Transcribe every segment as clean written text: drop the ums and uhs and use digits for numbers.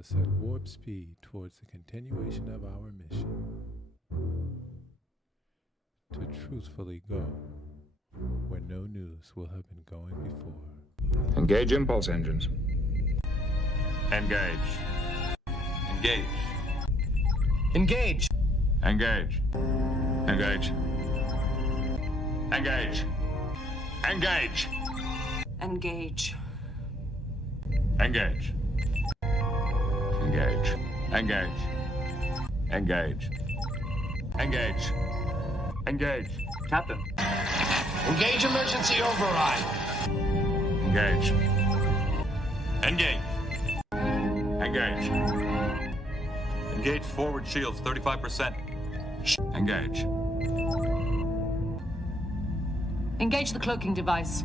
us at warp speed towards the continuation of our mission to truthfully go where no news will have been going before. Engage impulse engines. Engage. Engage. Engage. Engage. Engage. Engage. Engage. Engage. Engage. Engage. Engage. Engage. Engage. Engage. Captain. Engage emergency override. Engage. Engage. Engage. Engage forward shields 35%. Engage. Engage the cloaking device.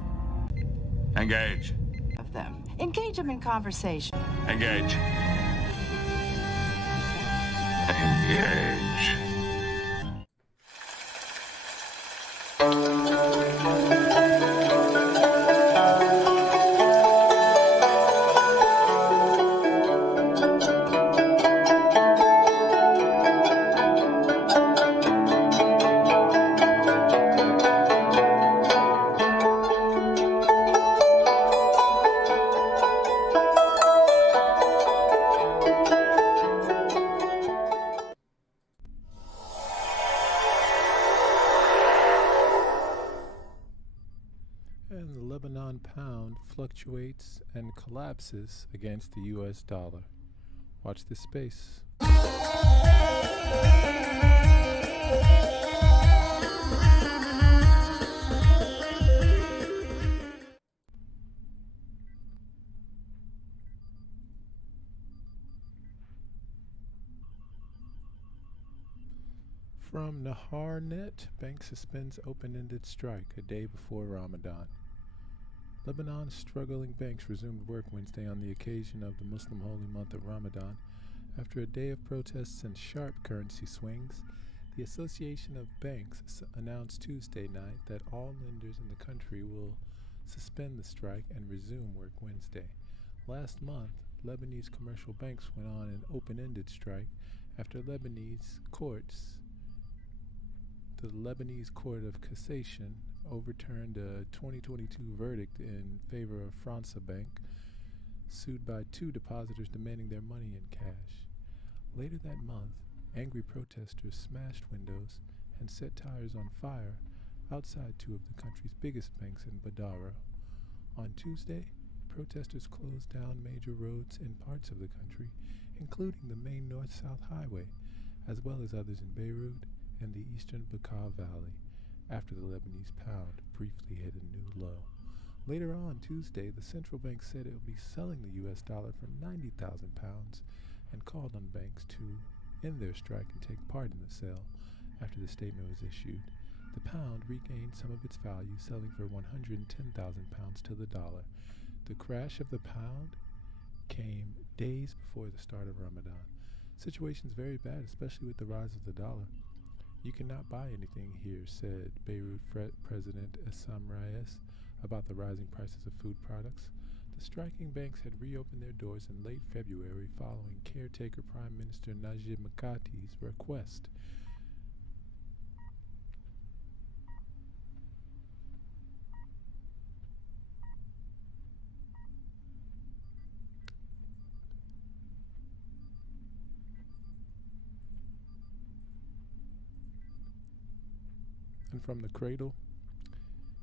Engage. Of them. Engage them in conversation. Engage. Engage. And the Lebanon pound fluctuates and collapses against the US dollar. Watch this space. From Naharnet, bank suspends open-ended strike a day before Ramadan. Lebanon's struggling banks resumed work Wednesday on the occasion of the Muslim holy month of Ramadan. After a day of protests and sharp currency swings, the Association of Banks announced Tuesday night that all lenders in the country will suspend the strike and resume work Wednesday. Last month, Lebanese commercial banks went on an open-ended strike after the Lebanese Court of Cassation overturned a 2022 verdict in favor of França Bank, sued by two depositors demanding their money in cash. Later that month, angry protesters smashed windows and set tires on fire outside two of the country's biggest banks in Badara. On Tuesday, protesters closed down major roads in parts of the country, including the main north-south highway, as well as others in Beirut and the eastern Bekaa Valley, after the Lebanese pound briefly hit a new low. Later on Tuesday, the central bank said it would be selling the US dollar for 90,000 pounds and called on banks to end their strike and take part in the sale. After the statement was issued, the pound regained some of its value, selling for 110,000 pounds to the dollar. The crash of the pound came days before the start of Ramadan. Situation's very bad, especially with the rise of the dollar. You cannot buy anything here, said Beirut President Essam Reyes about the rising prices of food products. The striking banks had reopened their doors in late February following caretaker Prime Minister Najib Mikati's request. And from the cradle,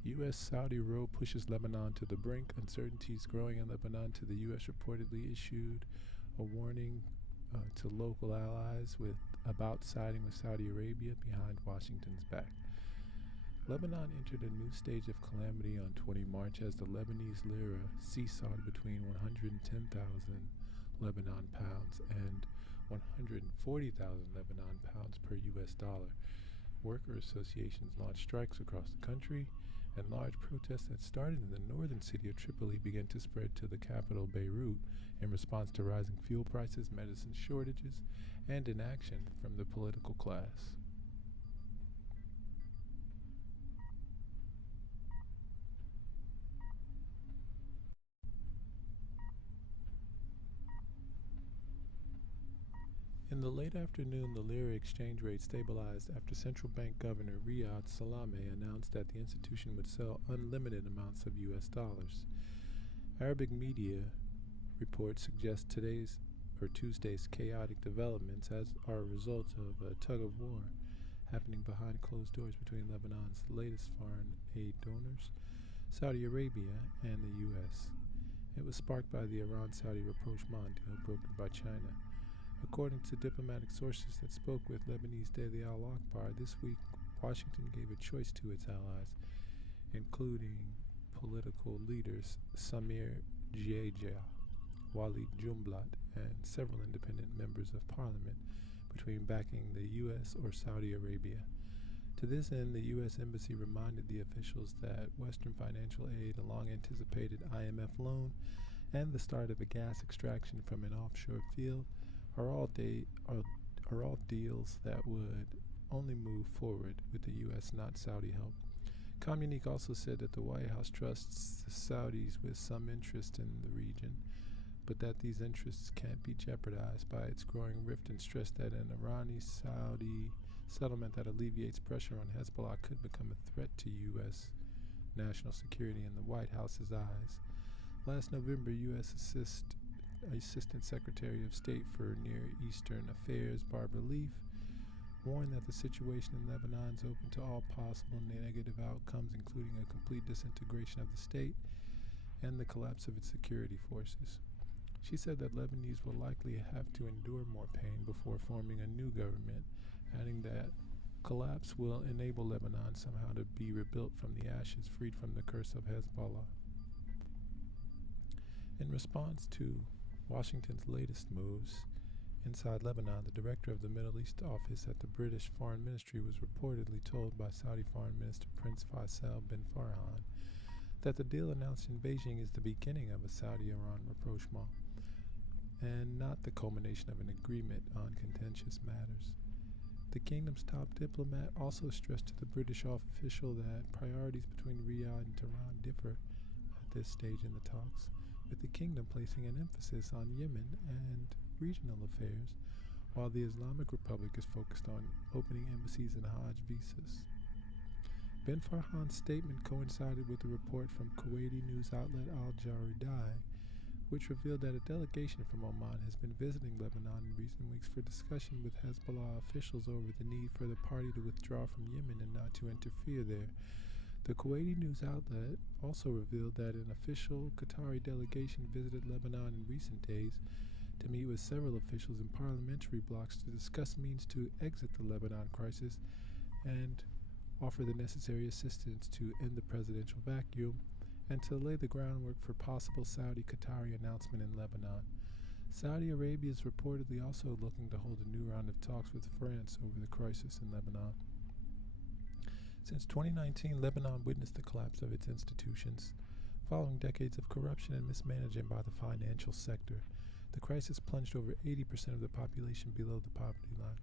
U.S.-Saudi row pushes Lebanon to the brink. Uncertainties growing in Lebanon to the U.S. reportedly issued a warning to local allies about siding with Saudi Arabia behind Washington's back. Lebanon entered a new stage of calamity on 20 March as the Lebanese lira seesawed between 110,000 Lebanon pounds and 140,000 Lebanon pounds per U.S. dollar. Worker associations launched strikes across the country, and large protests that started in the northern city of Tripoli began to spread to the capital, Beirut, in response to rising fuel prices, medicine shortages, and inaction from the political class. In the late afternoon, the lira exchange rate stabilized after central bank governor Riyad Salameh announced that the institution would sell unlimited amounts of US dollars. Arabic media reports suggest Tuesday's chaotic developments as are a result of a tug of war happening behind closed doors between Lebanon's latest foreign aid donors, Saudi Arabia, and the U.S. It was sparked by the Iran-Saudi rapprochement deal brokered by China. According to diplomatic sources that spoke with Lebanese Daily Al-Akhbar this week, Washington gave a choice to its allies, including political leaders Samir Jiejia, Walid Jumblat, and several independent members of parliament, between backing the U.S. or Saudi Arabia. To this end, the U.S. Embassy reminded the officials that Western financial aid, a long-anticipated IMF loan, and the start of a gas extraction from an offshore field are all deals that would only move forward with the U.S., not Saudi help. Communique also said that the White House trusts the Saudis with some interest in the region, but that these interests can't be jeopardized by its growing rift, and stressed that an Irani-Saudi settlement that alleviates pressure on Hezbollah could become a threat to U.S. national security in the White House's eyes. Last November, U.S. Assistant Secretary of State for Near Eastern Affairs Barbara Leaf warned that the situation in Lebanon is open to all possible negative outcomes, including a complete disintegration of the state and the collapse of its security forces. She said that Lebanese will likely have to endure more pain before forming a new government, adding that collapse will enable Lebanon somehow to be rebuilt from the ashes, freed from the curse of Hezbollah. In response to Washington's latest moves inside Lebanon, the director of the Middle East office at the British Foreign Ministry was reportedly told by Saudi Foreign Minister Prince Faisal bin Farhan that the deal announced in Beijing is the beginning of a Saudi-Iran rapprochement and not the culmination of an agreement on contentious matters. The kingdom's top diplomat also stressed to the British official that priorities between Riyadh and Tehran differ at this stage in the talks, with the kingdom placing an emphasis on Yemen and regional affairs, while the Islamic Republic is focused on opening embassies and Hajj visas. Bin Farhan's statement coincided with a report from Kuwaiti news outlet Al Jaridai, which revealed that a delegation from Oman has been visiting Lebanon in recent weeks for discussion with Hezbollah officials over the need for the party to withdraw from Yemen and not to interfere there. The Kuwaiti news outlet also revealed that an official Qatari delegation visited Lebanon in recent days to meet with several officials in parliamentary blocs to discuss means to exit the Lebanon crisis and offer the necessary assistance to end the presidential vacuum, and to lay the groundwork for possible Saudi-Qatari announcement in Lebanon. Saudi Arabia is reportedly also looking to hold a new round of talks with France over the crisis in Lebanon. Since 2019, Lebanon witnessed the collapse of its institutions. Following decades of corruption and mismanagement by the financial sector, the crisis plunged over 80% of the population below the poverty line.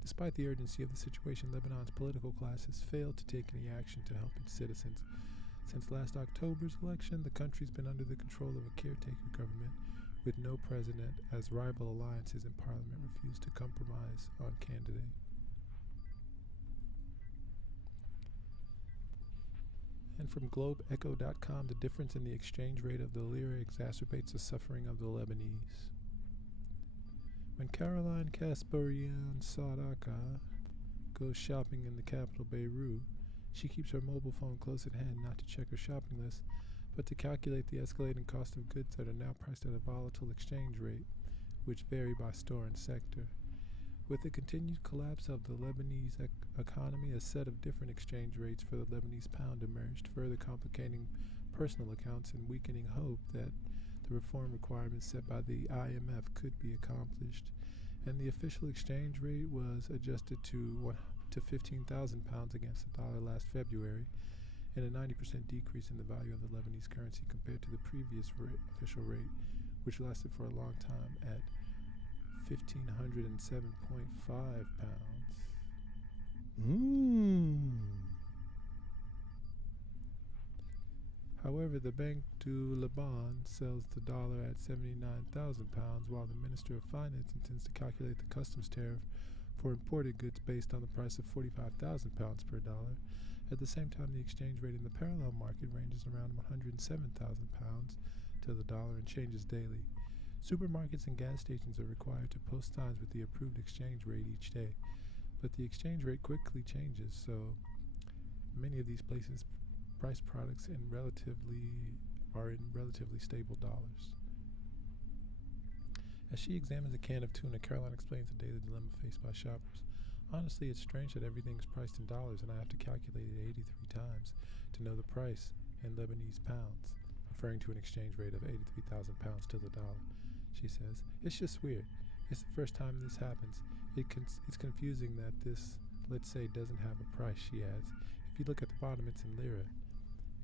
Despite the urgency of the situation, Lebanon's political class has failed to take any action to help its citizens. Since last October's election, the country's been under the control of a caretaker government with no president, as rival alliances in parliament refuse to compromise on candidate. And from GlobeEcho.com, the difference in the exchange rate of the lira exacerbates the suffering of the Lebanese. When Caroline Kasparian Sadaka goes shopping in the capital Beirut, she keeps her mobile phone close at hand not to check her shopping list, but to calculate the escalating cost of goods that are now priced at a volatile exchange rate, which vary by store and sector. With the continued collapse of the Lebanese economy, a set of different exchange rates for the Lebanese pound emerged, further complicating personal accounts and weakening hope that the reform requirements set by the IMF could be accomplished. And the official exchange rate was adjusted to 15,000 pounds against the dollar last February, and a 90% decrease in the value of the Lebanese currency compared to the previous official rate, which lasted for a long time at 1,507.5 pounds. However, the Banque du Lebanon sells the dollar at £79,000, while the Minister of Finance intends to calculate the customs tariff for imported goods based on the price of £45,000 per dollar. At the same time, the exchange rate in the parallel market ranges around £107,000 to the dollar and changes daily. Supermarkets and gas stations are required to post signs with the approved exchange rate each day, but the exchange rate quickly changes, so many of these places price products in relatively stable dollars. As she examines a can of tuna, Caroline explains the daily dilemma faced by shoppers. Honestly, it's strange that everything is priced in dollars and I have to calculate it 83 times to know the price in Lebanese pounds, referring to an exchange rate of 83,000 pounds to the dollar. She says, "It's just weird. It's the first time this happens. It's confusing that this, let's say, doesn't have a price," she adds. "If you look at the bottom, it's in lira.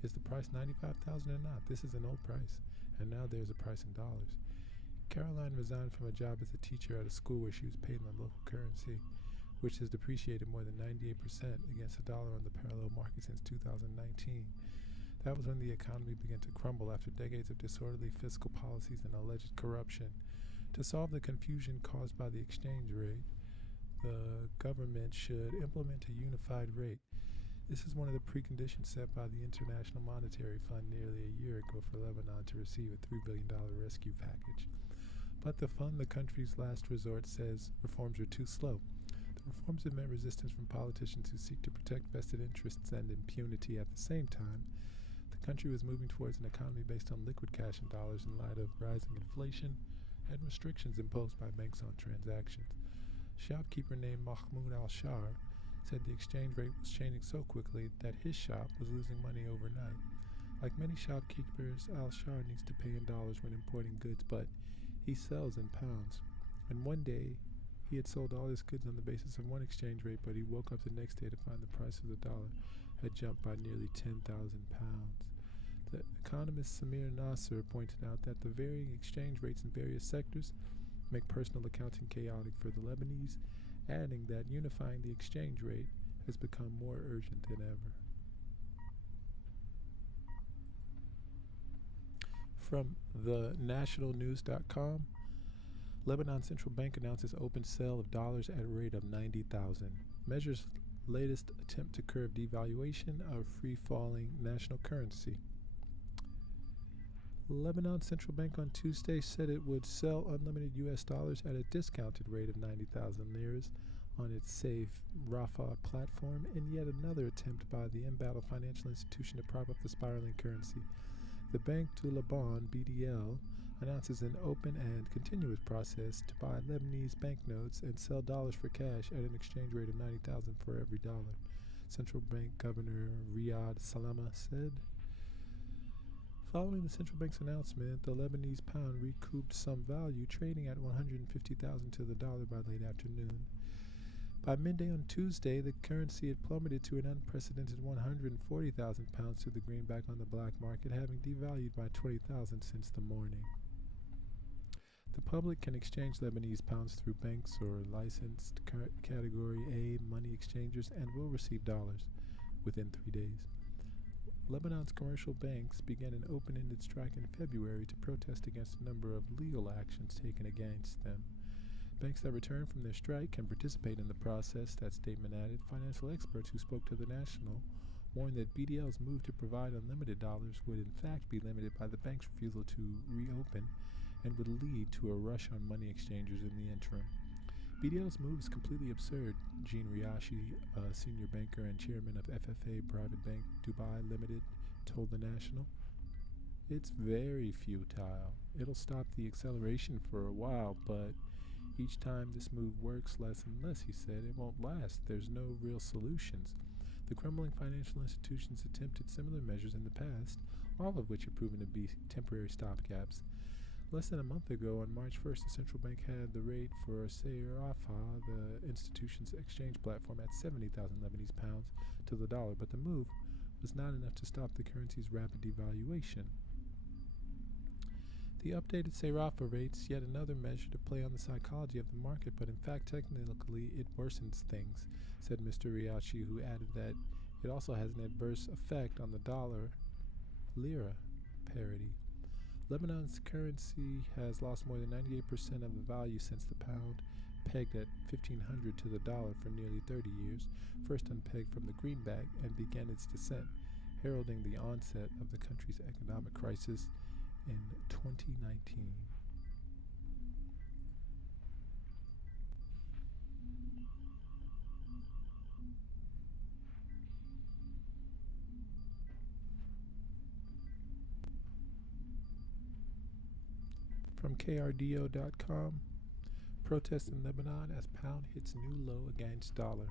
Is the price 95,000 or not? This is an old price, and now there's a price in dollars." Caroline resigned from a job as a teacher at a school where she was paid in the local currency, which has depreciated more than 98% against the dollar on the parallel market since 2019. That was when the economy began to crumble after decades of disorderly fiscal policies and alleged corruption. To solve the confusion caused by the exchange rate, the government should implement a unified rate. This is one of the preconditions set by the International Monetary Fund nearly a year ago for Lebanon to receive a $3 billion rescue package. But the fund, the country's last resort, says reforms are too slow. The reforms have met resistance from politicians who seek to protect vested interests and impunity. At the same time, the country was moving towards an economy based on liquid cash and dollars in light of rising inflation and restrictions imposed by banks on transactions. A shopkeeper named Mahmoud al-Shar said the exchange rate was changing so quickly that his shop was losing money overnight. Like many shopkeepers, al-Shar needs to pay in dollars when importing goods, but he sells in pounds. And one day, he had sold all his goods on the basis of one exchange rate, but he woke up the next day to find the price of the dollar had jumped by nearly 10,000 pounds. The economist Samir Nasser pointed out that the varying exchange rates in various sectors make personal accounting chaotic for the Lebanese, adding that unifying the exchange rate has become more urgent than ever. From thenationalnews.com, Lebanon Central Bank announces open sale of dollars at a rate of 90,000. Measures latest attempt to curb devaluation of free-falling national currency. Lebanon Central Bank on Tuesday said it would sell unlimited U.S. dollars at a discounted rate of 90,000 liras on its safe Rafah platform in yet another attempt by the embattled financial institution to prop up the spiraling currency. The Banque du Lebanon, BDL, announces an open and continuous process to buy Lebanese banknotes and sell dollars for cash at an exchange rate of 90,000 for every dollar, Central Bank Governor Riyad Salama said. Following the central bank's announcement, the Lebanese pound recouped some value, trading at 150,000 to the dollar by late afternoon. By midday on Tuesday, the currency had plummeted to an unprecedented 140,000 pounds to the greenback on the black market, having devalued by 20,000 since the morning. The public can exchange Lebanese pounds through banks or licensed Category A money exchangers and will receive dollars within 3 days. Lebanon's commercial banks began an open-ended strike in February to protest against a number of legal actions taken against them. Banks that return from their strike can participate in the process, that statement added. Financial experts who spoke to The National warned that BDL's move to provide unlimited dollars would in fact be limited by the bank's refusal to reopen and would lead to a rush on money exchangers in the interim. BDL's move is completely absurd, Jean Riashi, a senior banker and chairman of FFA Private Bank Dubai Limited, told The National. It's very futile. It'll stop the acceleration for a while, but each time this move works less and less, he said. It won't last. There's no real solutions. The crumbling financial institutions attempted similar measures in the past, all of which have proven to be temporary stopgaps. Less than a month ago, on March 1st, the central bank had the rate for Rafah, the institution's exchange platform, at 70,000 Lebanese pounds to the dollar, but the move was not enough to stop the currency's rapid devaluation. The updated Rafah rates yet another measure to play on the psychology of the market, but in fact, technically, it worsens things, said Mr. Riachi, who added that it also has an adverse effect on the dollar lira parity. Lebanon's currency has lost more than 98% of the value since the pound, pegged at 1500 to the dollar for nearly 30 years, first unpegged from the greenback and began its descent, heralding the onset of the country's economic crisis in 2019. From krdo.com, protests in Lebanon as pound hits new low against dollar.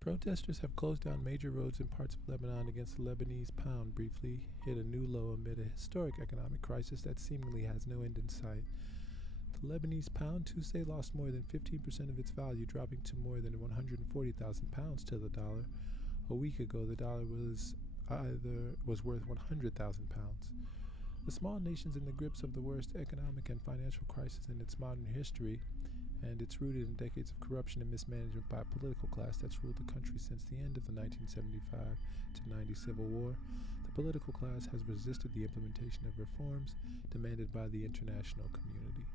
Protesters have closed down major roads in parts of Lebanon against the Lebanese pound, briefly hit a new low amid a historic economic crisis that seemingly has no end in sight. The Lebanese pound Tuesday lost more than 15% of its value, dropping to more than 140,000 pounds to the dollar. A week ago, the dollar was worth 100,000 pounds. The small nation's in the grips of the worst economic and financial crisis in its modern history, and it's rooted in decades of corruption and mismanagement by a political class that's ruled the country since the end of the 1975-90 Civil War. The political class has resisted the implementation of reforms demanded by the international community.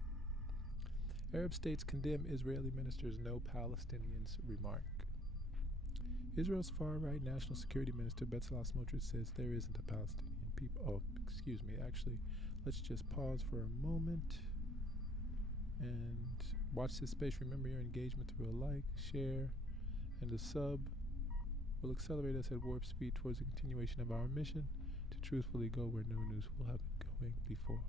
Arab states condemn Israeli minister's "No Palestinians" remark. Israel's far-right National Security Minister Bezalel Smotrich says there isn't a Palestinian people. Actually, let's just pause for a moment and watch this space. Remember, your engagement through a like, share, and a sub will accelerate us at warp speed towards the continuation of our mission to truthfully go where no news will have been going before.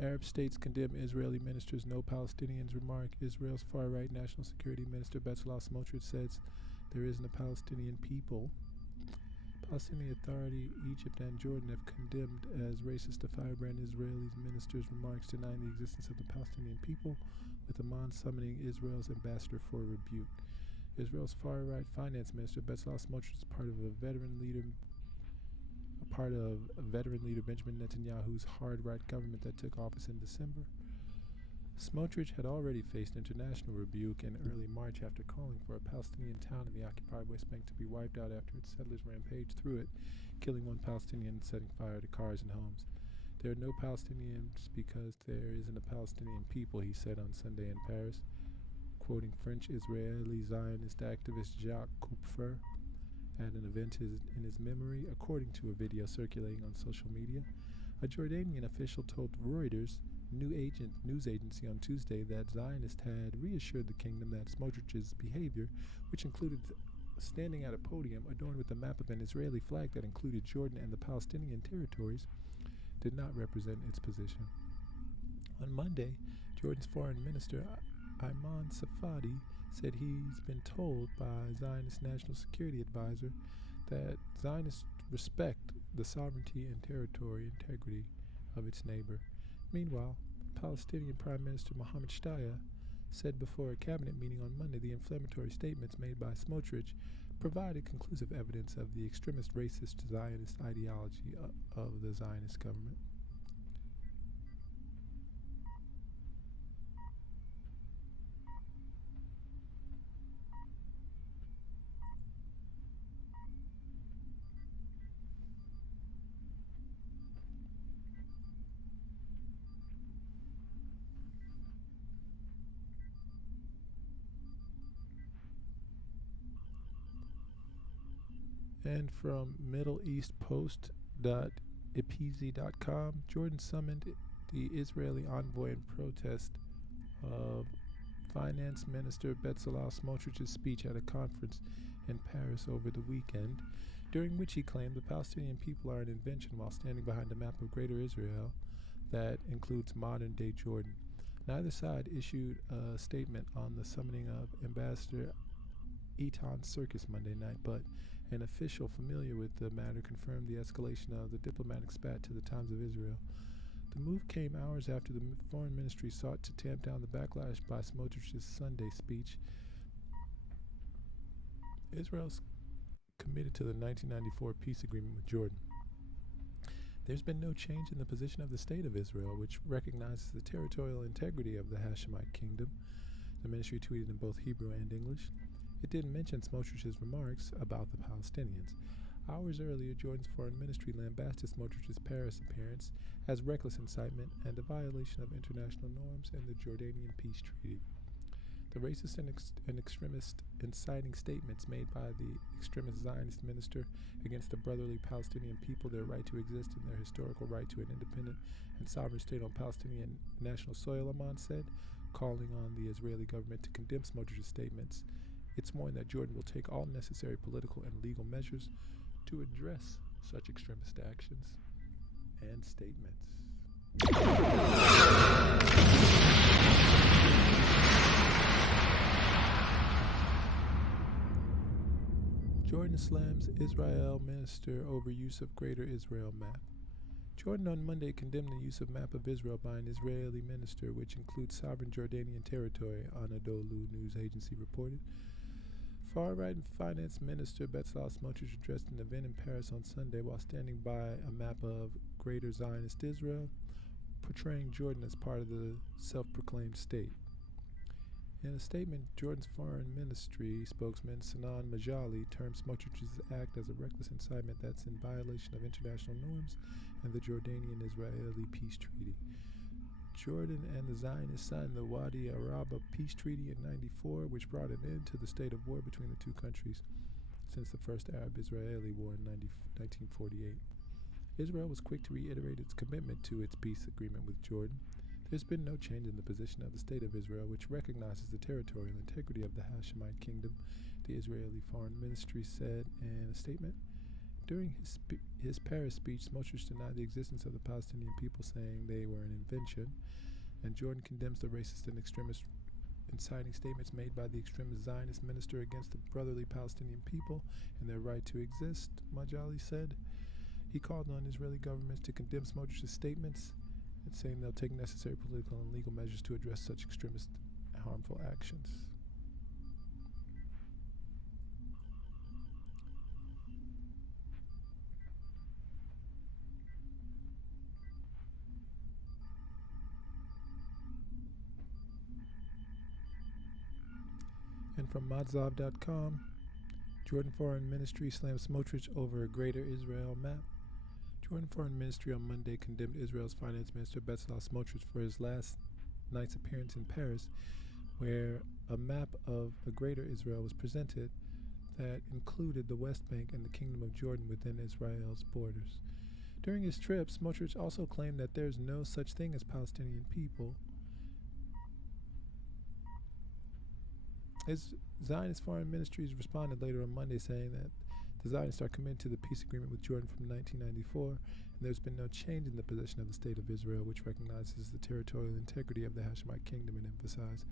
Arab states condemn Israeli minister's "No Palestinians" remark. Israel's far-right National Security Minister Bezalel Smotrich says there isn't a Palestinian people. Palestinian Authority, Egypt, and Jordan have condemned as racist the firebrand Israeli minister's remarks denying the existence of the Palestinian people, with Amman summoning Israel's ambassador for a rebuke. Israel's far-right finance minister Bezalel Smotrich is part of veteran leader Benjamin Netanyahu's hard-right government that took office in December. Smotrich had already faced international rebuke in early March after calling for a Palestinian town in the occupied West Bank to be wiped out after its settlers rampaged through it, killing one Palestinian and setting fire to cars and homes. There are no Palestinians because there isn't a Palestinian people, he said on Sunday in Paris, quoting French-Israeli Zionist activist Jacques Kupfer at an event in his memory, according to a video circulating on social media. A Jordanian official told Reuters news agency on Tuesday that Zionists had reassured the kingdom that Smotrich's behavior, which included standing at a podium adorned with a map of an Israeli flag that included Jordan and the Palestinian territories, did not represent its position. On Monday, Jordan's foreign minister Ayman Safadi said he's been told by Zionist National Security Advisor that Zionists respect the sovereignty and territorial integrity of its neighbor. Meanwhile, Palestinian Prime Minister Mohammed Shtayyeh said before a cabinet meeting on Monday the inflammatory statements made by Smotrich provided conclusive evidence of the extremist racist Zionist ideology of the Zionist government. And from MiddleEastPost.epizi.com, Jordan summoned the Israeli envoy in protest of Finance Minister Bezalel Smotrich's speech at a conference in Paris over the weekend, during which he claimed the Palestinian people are an invention while standing behind a map of Greater Israel that includes modern-day Jordan. Neither side issued a statement on the summoning of Ambassador Etan Circus Monday night, but an official familiar with the matter confirmed the escalation of the diplomatic spat to the Times of Israel. The move came hours after the foreign ministry sought to tamp down the backlash by Smotrich's Sunday speech. Israel's committed to the 1994 peace agreement with Jordan. There's been no change in the position of the State of Israel, which recognizes the territorial integrity of the Hashemite kingdom. The ministry tweeted in both Hebrew and English. It didn't mention Smotrich's remarks about the Palestinians. Hours earlier, Jordan's foreign ministry lambasted Smotrich's Paris appearance as reckless incitement and a violation of international norms and the Jordanian peace treaty. The racist and extremist inciting statements made by the extremist Zionist minister against the brotherly Palestinian people, their right to exist and their historical right to an independent and sovereign state on Palestinian national soil, Amman said, calling on the Israeli government to condemn Smotrich's statements. It's more that Jordan will take all necessary political and legal measures to address such extremist actions and statements. Jordan slams Israel minister over use of Greater Israel map. Jordan on Monday condemned the use of map of Israel by an Israeli minister, which includes sovereign Jordanian territory, Anadolu news agency reported. Far-right finance minister Bezalel Smotrich addressed an event in Paris on Sunday while standing by a map of Greater Zionist Israel, portraying Jordan as part of the self-proclaimed state. In a statement, Jordan's foreign ministry spokesman Sinan Majali termed Smotrich's act as a reckless incitement that's in violation of international norms and the Jordanian-Israeli peace treaty. Jordan and the Zionists signed the Wadi Araba peace treaty in '94, which brought an end to the state of war between the two countries since the first Arab-Israeli war in 1948. Israel was quick to reiterate its commitment to its peace agreement with Jordan. There's been no change in the position of the State of Israel, which recognizes the territorial integrity of the Hashemite kingdom, the Israeli Foreign Ministry said in a statement. During his Paris speech, Smotrich denied the existence of the Palestinian people, saying they were an invention, and Jordan condemns the racist and extremist inciting statements made by the extremist Zionist minister against the brotherly Palestinian people and their right to exist, Majali said. He called on Israeli governments to condemn Smotrich's statements and saying they'll take necessary political and legal measures to address such extremist and harmful actions. And from Madzav.com, Jordan Foreign Ministry slams Smotrich over a Greater Israel map. Jordan Foreign Ministry on Monday condemned Israel's finance minister Bezalel Smotrich for his last night's appearance in Paris, where a map of a Greater Israel was presented that included the West Bank and the Kingdom of Jordan within Israel's borders. During his trip, Smotrich also claimed that there's no such thing as Palestinian people. His Zionist foreign ministries responded later on Monday saying that the Zionists are committed to the peace agreement with Jordan from 1994, and there's been no change in the position of the State of Israel, which recognizes the territorial integrity of the Hashemite kingdom and emphasized.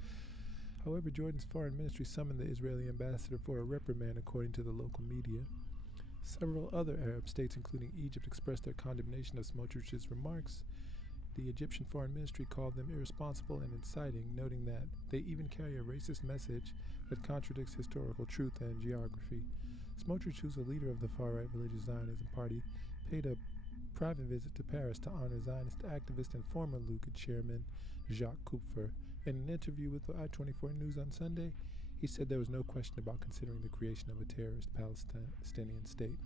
However, Jordan's foreign ministry summoned the Israeli ambassador for a reprimand, according to the local media. Several other Arab states, including Egypt, expressed their condemnation of Smotrich's remarks. The Egyptian foreign ministry called them irresponsible and inciting, noting that they even carry a racist message that contradicts historical truth and geography. Smotrich, who's a leader of the far-right religious Zionism party, paid a private visit to Paris to honor Zionist activist and former Likud chairman Jacques Kupfer. In an interview with the I-24 News on Sunday, he said there was no question about considering the creation of a terrorist Palestinian state.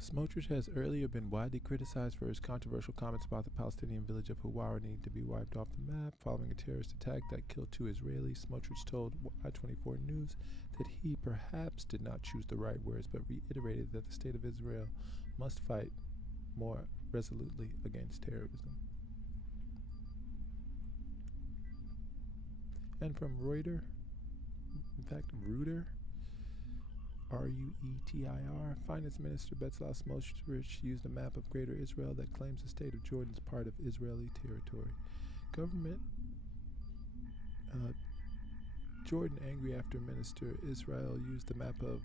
Smotrich has earlier been widely criticized for his controversial comments about the Palestinian village of Hawara needing to be wiped off the map following a terrorist attack that killed 2 Israelis. Smotrich told I-24 News that he perhaps did not choose the right words, but reiterated that the State of Israel must fight more resolutely against terrorism. And from Reuter, R-U-E-T-I-R, Finance Minister Bezalel Smotrich used a map of Greater Israel that claims the state of Jordan is part of Israeli territory. Jordan, angry after Minister Israel used the map of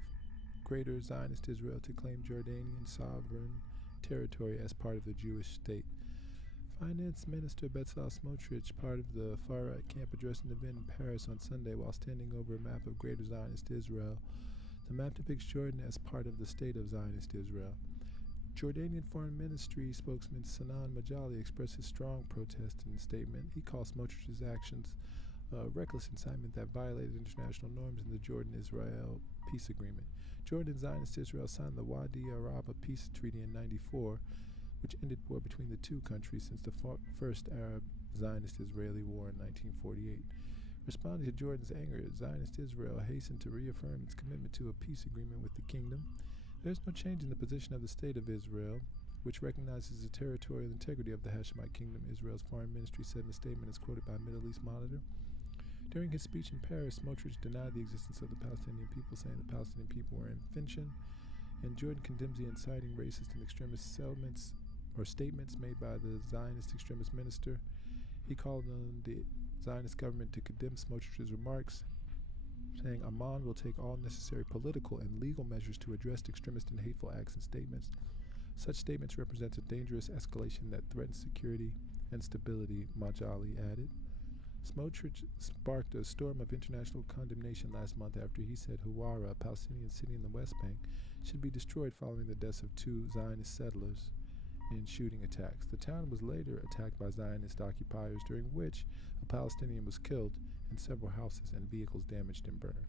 Greater Zionist Israel to claim Jordanian sovereign territory as part of the Jewish state. Finance Minister Bezalel Smotrich, part of the far-right camp, addressed an event in Paris on Sunday while standing over a map of Greater Zionist Israel. The map depicts Jordan as part of the state of Zionist Israel. Jordanian Foreign Ministry spokesman Sanan Majali expressed his strong protest in a statement. He called Smotrich's actions a reckless incitement that violated international norms in the Jordan-Israel peace agreement. Jordan and Zionist Israel signed the Wadi Araba peace treaty in 1994, which ended war between the two countries since the first Arab Zionist-Israeli war in 1948. Responding to Jordan's anger, Zionist Israel hastened to reaffirm its commitment to a peace agreement with the kingdom. There is no change in the position of the State of Israel, which recognizes the territorial integrity of the Hashemite Kingdom, Israel's foreign ministry said in a statement as quoted by Middle East Monitor. During his speech in Paris, Smotrich denied the existence of the Palestinian people, saying the Palestinian people were invention, and Jordan condemns the inciting racist and extremist statements made by the Zionist extremist minister. He called on the Zionist government to condemn Smotrich's remarks, saying Amman will take all necessary political and legal measures to address extremist and hateful acts and statements. Such statements represent a dangerous escalation that threatens security and stability, Majali added. Smotrich sparked a storm of international condemnation last month after he said Huwara, a Palestinian city in the West Bank, should be destroyed following the deaths of 2 Zionist settlers in shooting attacks. The town was later attacked by Zionist occupiers, during which a Palestinian was killed and several houses and vehicles damaged and burned.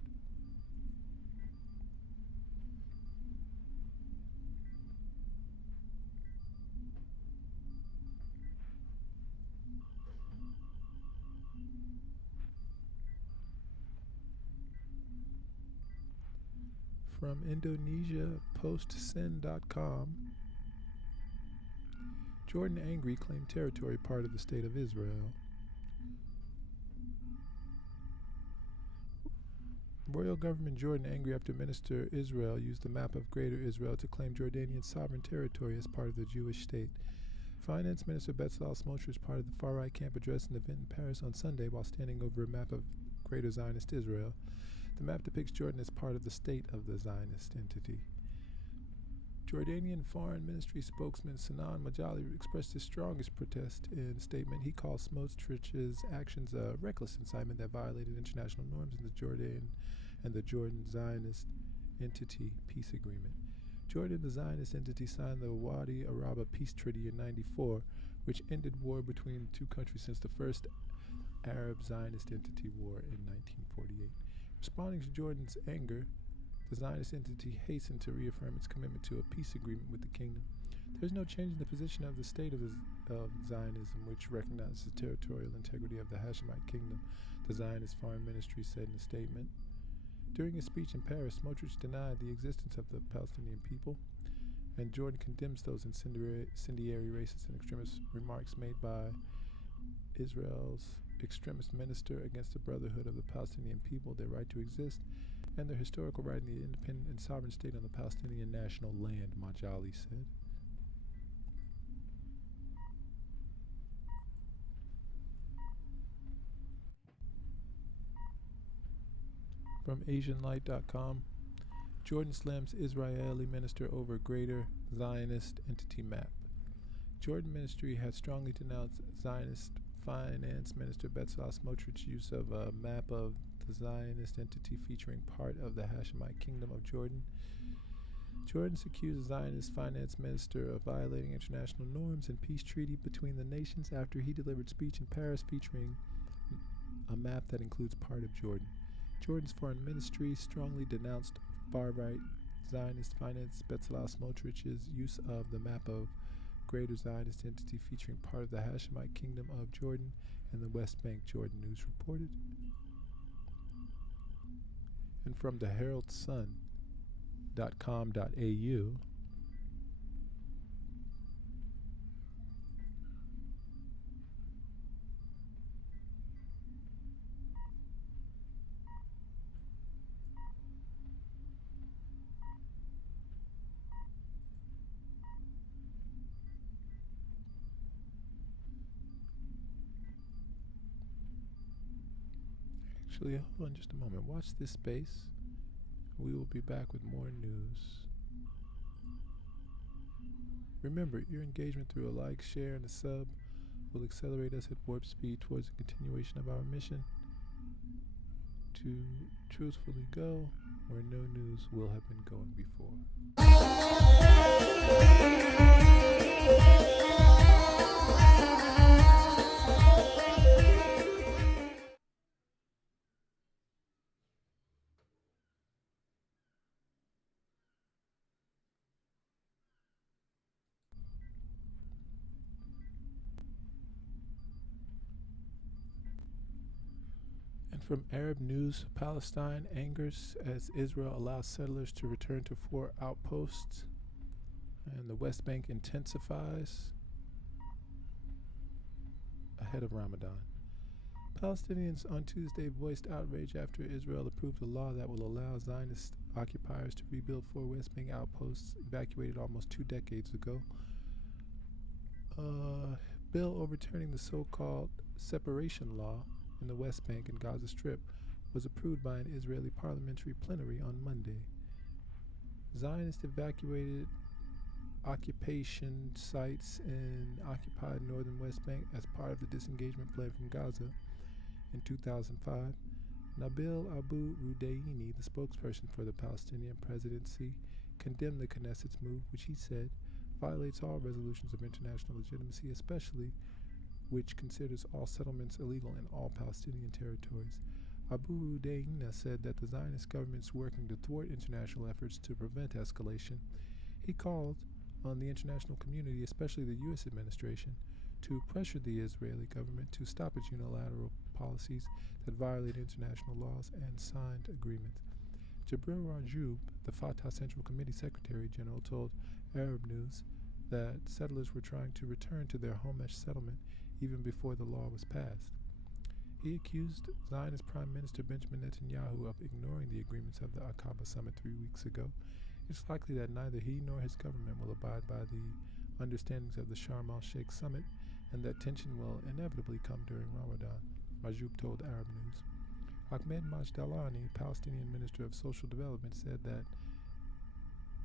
From Indonesia, postsin.com. Jordan angry claimed territory part of the state of Israel. Royal government Jordan angry after Minister Israel used the map of Greater Israel to claim Jordanian sovereign territory as part of the Jewish state. Finance Minister Bezalel Smotrich, part of the far-right camp, addressed an event in Paris on Sunday while standing over a map of Greater Zionist Israel. The map depicts Jordan as part of the state of the Zionist entity. Jordanian Foreign Ministry spokesman Sanan Majali expressed his strongest protest in a statement. He called Smotrich's actions a reckless incitement that violated international norms in the Jordan Zionist entity peace agreement. Jordan, the Zionist entity, signed the Wadi Araba peace treaty in 1994, which ended war between the two countries since the first Arab Zionist entity war in 1948. Responding to Jordan's anger, the Zionist entity hastened to reaffirm its commitment to a peace agreement with the kingdom. There is no change in the position of the state of Zionism, which recognizes the territorial integrity of the Hashemite Kingdom, the Zionist Foreign Ministry said in a statement. During his speech in Paris, Smotrich denied the existence of the Palestinian people, and Jordan condemns those incendiary racist and extremist remarks made by Israel's extremist minister against the brotherhood of the Palestinian people, their right to exist, and their historical right in the independent and sovereign state on the Palestinian national land, Majali said. From AsianLight.com, Jordan slams Israeli minister over Greater Zionist entity map. Jordan ministry has strongly denounced Zionist Finance Minister Bezalel Smotrich's use of a map of the Zionist entity featuring part of the Hashemite Kingdom of Jordan. Jordan's accused the Zionist Finance Minister of violating international norms and peace treaty between the nations after he delivered speech in Paris featuring a map that includes part of Jordan. Jordan's foreign ministry strongly denounced far-right Zionist Finance Bezalel Smotrich's use of the map of Greater Zionist entity featuring part of the Hashemite Kingdom of Jordan and the West Bank, Jordan News reported. And from the heraldsun.com.au, actually, hold on just a moment. Watch this space. We will be back with more news. Remember, your engagement through a like, share, and a sub will accelerate us at warp speed towards the continuation of our mission to truthfully go where no news will have been going before. From Arab news, Palestine angers as Israel allows settlers to return to 4 outposts, and the West Bank intensifies ahead of Ramadan. Palestinians on Tuesday voiced outrage after Israel approved a law that will allow Zionist occupiers to rebuild 4 West Bank outposts evacuated almost 2 decades ago. A bill overturning the so-called separation law in the West Bank and Gaza Strip was approved by an Israeli parliamentary plenary on Monday. Zionists evacuated occupation sites in occupied northern West Bank as part of the disengagement plan from Gaza in 2005. Nabil Abu Rudaini, the spokesperson for the Palestinian presidency, condemned the Knesset's move, which he said violates all resolutions of international legitimacy, especially which considers all settlements illegal in all Palestinian territories. Abu Rudaina said that the Zionist government is working to thwart international efforts to prevent escalation. He called on the international community, especially the U.S. administration, to pressure the Israeli government to stop its unilateral policies that violate international laws and signed agreements. Jibril Rajoub, the Fatah Central Committee Secretary General, told Arab News that settlers were trying to return to their Homesh settlement even before the law was passed. He accused Zionist Prime Minister Benjamin Netanyahu of ignoring the agreements of the Aqaba summit 3 weeks ago. It's likely that neither he nor his government will abide by the understandings of the Sharm el-Sheikh summit, and that tension will inevitably come during Ramadan, Rajoub told Arab News. Ahmed Majdalani, Palestinian Minister of Social Development, said that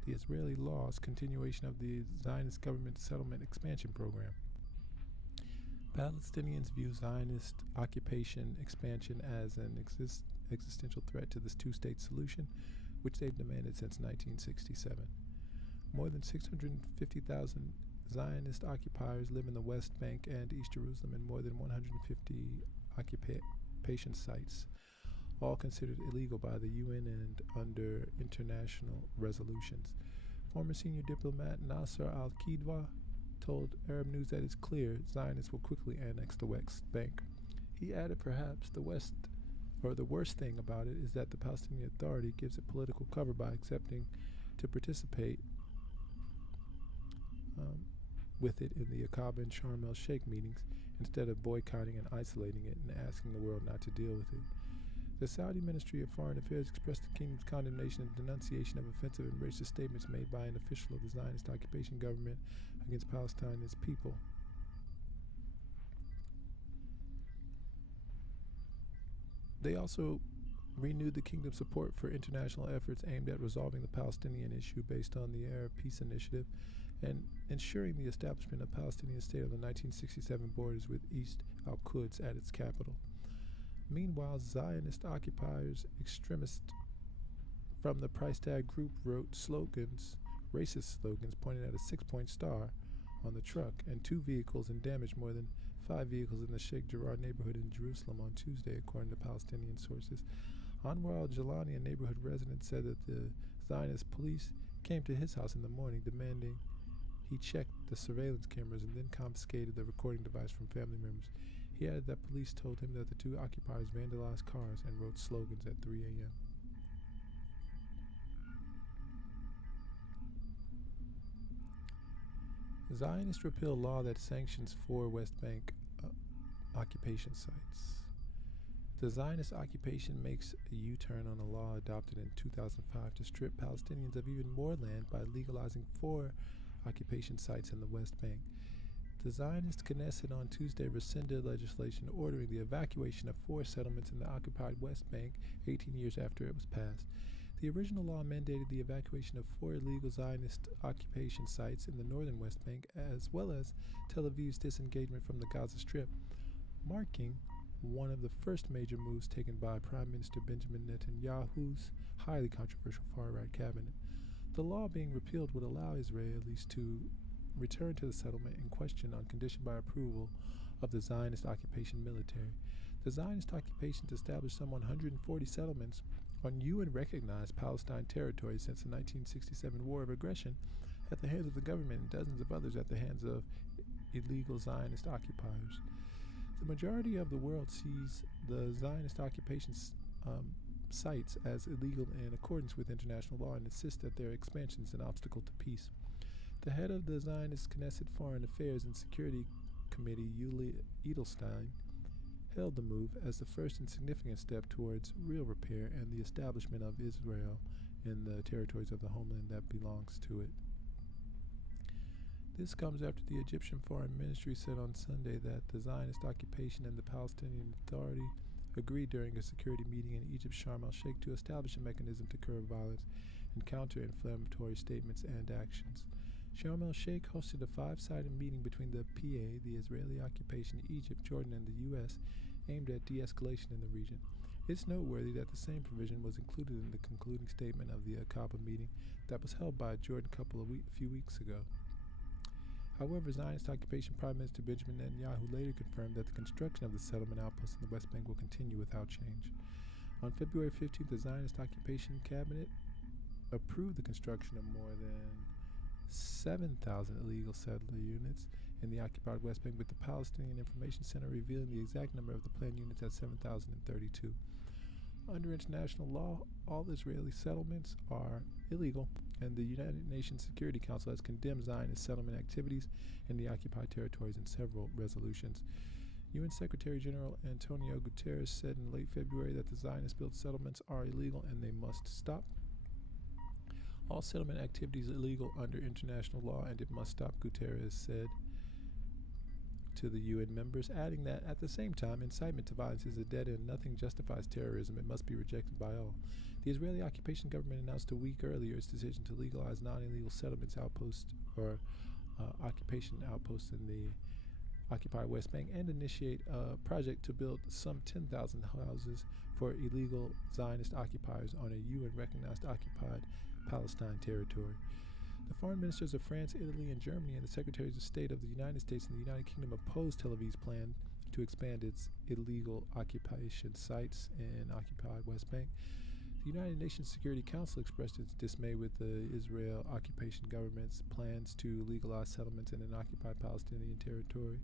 the Israeli law's continuation of the Zionist government settlement expansion program. Palestinians view Zionist occupation expansion as an existential threat to this two-state solution, which they've demanded since 1967. More than 650,000 Zionist occupiers live in the West Bank and East Jerusalem in more than 150 occupation sites, all considered illegal by the UN and under international resolutions. Former senior diplomat Nasser al-Kidwa told Arab News that it's clear Zionists will quickly annex the West Bank. He added perhaps the worst thing about it is that the Palestinian Authority gives it political cover by accepting to participate with it in the Aqaba and Sharm el-Sheikh meetings instead of boycotting and isolating it and asking the world not to deal with it. The Saudi Ministry of Foreign Affairs expressed the kingdom's condemnation and denunciation of offensive and racist statements made by an official of the Zionist occupation government against Palestine and its people. They also renewed the kingdom's support for international efforts aimed at resolving the Palestinian issue based on the Arab Peace Initiative and ensuring the establishment of Palestinian state on the 1967 borders with East al-Quds at its capital. Meanwhile, Zionist occupiers, extremists from the price tag group wrote racist slogans pointing at a 6-point star on the truck and 2 vehicles and damaged more than 5 vehicles in the Sheikh Jarrah neighborhood in Jerusalem on Tuesday, according to Palestinian sources. Anwar al-Jalani, a neighborhood resident, said that the Zionist police came to his house in the morning demanding he checked the surveillance cameras and then confiscated the recording device from family members. He added that police told him that the 2 occupiers vandalized cars and wrote slogans at 3 a.m. Zionists repeal law that sanctions 4 West Bank occupation sites. The Zionist occupation makes a U-turn on a law adopted in 2005 to strip Palestinians of even more land by legalizing 4 occupation sites in the West Bank. The Zionist Knesset on Tuesday rescinded legislation ordering the evacuation of 4 settlements in the occupied West Bank 18 years after it was passed. The original law mandated the evacuation of 4 illegal Zionist occupation sites in the northern West Bank, as well as Tel Aviv's disengagement from the Gaza Strip, marking one of the first major moves taken by Prime Minister Benjamin Netanyahu's highly controversial far-right cabinet. The law being repealed would allow Israelis to return to the settlement in question on condition by approval of the Zionist occupation military. The Zionist occupations established some 140 settlements on UN-recognized Palestine territory since the 1967 War of Aggression at the hands of the government and dozens of others at the hands of illegal Zionist occupiers. The majority of the world sees the Zionist occupation sites as illegal in accordance with international law and insists that their expansion is an obstacle to peace. The head of the Zionist Knesset Foreign Affairs and Security Committee, Yuli Edelstein, hailed the move as the first and significant step towards real repair and the establishment of Israel in the territories of the homeland that belongs to it. This comes after the Egyptian Foreign Ministry said on Sunday that the Zionist occupation and the Palestinian Authority agreed during a security meeting in Egypt's Sharm el-Sheikh to establish a mechanism to curb violence and counter inflammatory statements and actions. Sharm el-Sheikh hosted a 5-sided meeting between the PA, the Israeli occupation, Egypt, Jordan, and the U.S. aimed at de-escalation in the region. It's noteworthy that the same provision was included in the concluding statement of the Aqaba meeting that was held by a Jordan couple a few weeks ago. However, Zionist occupation Prime Minister Benjamin Netanyahu later confirmed that the construction of the settlement outposts in the West Bank will continue without change. On February 15th, the Zionist occupation cabinet approved the construction of more than 7,000 illegal settler units in the occupied West Bank, with the Palestinian Information Center revealing the exact number of the planned units at 7,032. Under international law, all Israeli settlements are illegal, and the United Nations Security Council has condemned Zionist settlement activities in the occupied territories in several resolutions. UN Secretary General Antonio Guterres said in late February that the Zionist-built settlements are illegal and they must stop. All settlement activities are illegal under international law and it must stop, Guterres said to the UN members, adding that at the same time, incitement to violence is a dead end. Nothing justifies terrorism. It must be rejected by all. The Israeli occupation government announced a week earlier its decision to legalize non-illegal settlements outposts or occupation outposts in the occupied West Bank and initiate a project to build some 10,000 houses for illegal Zionist occupiers on a UN-recognized occupied Palestine territory. The foreign ministers of France, Italy, and Germany and the secretaries of state of the United States and the United Kingdom opposed Tel Aviv's plan to expand its illegal occupation sites in occupied West Bank. The United Nations Security Council expressed its dismay with the Israel occupation government's plans to legalize settlements in an occupied Palestinian territory.